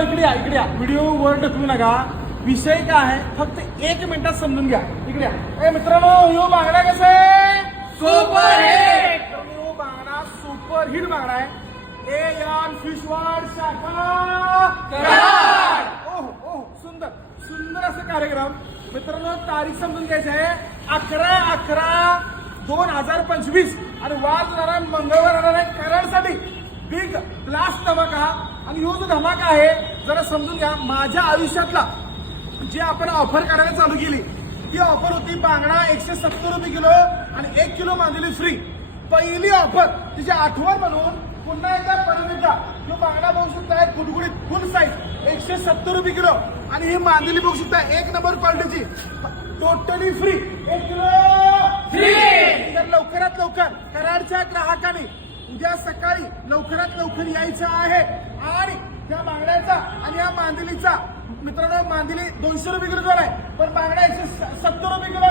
इकडे या व्हिडिओ वर ढकलू नका. विषय काय आहे फक्त 1 मिनिटात समजून घ्या. इकडे या मित्रांनो, यो बांगडा कसा आहे? Super hit. यो बांगडा सुपर हिट बांगडा आहे. एन फिशवाड शाखा कराड. ओहो सुंदर सुंदर असं कार्यक्रम. मित्रांनो तारीख समजून घ्यायची आहे 11/11/2025 आणि वाद होणारा मंगळवार येणार आहे कराडसाठी बिग ब्लास्ट धमाका. आणि ह्यो जो धमाका आहे जरा समजून घ्या. माझ्या आयुष्यातला जे आपण ऑफर करायला चालू केली ती ऑफर होती बांगडा 170 रुपये किलो आणि 1 किलो मांदेली फ्री. पहिली ऑफर तिची आठवण म्हणून पुन्हा एकदा परत एकदा जो बांगडा बघू शकता गुडगुडीत फुल साईज 170 रुपये किलो आणि ही मांदेली बघू शकता 1 नंबर क्वालिटीची टोटली फ्री 1 किलो फ्री. तर लवकरात लवकर कराडच्या ग्राहकांनी उद्या सकाळी लवकरात लवकर यायचं आहे. आणि त्या बांगड्याचा आणि या मांदेलीचा मित्रांनो मांदेली 200 रुपये किलो आहे पण बांगडा 170 रुपये किलो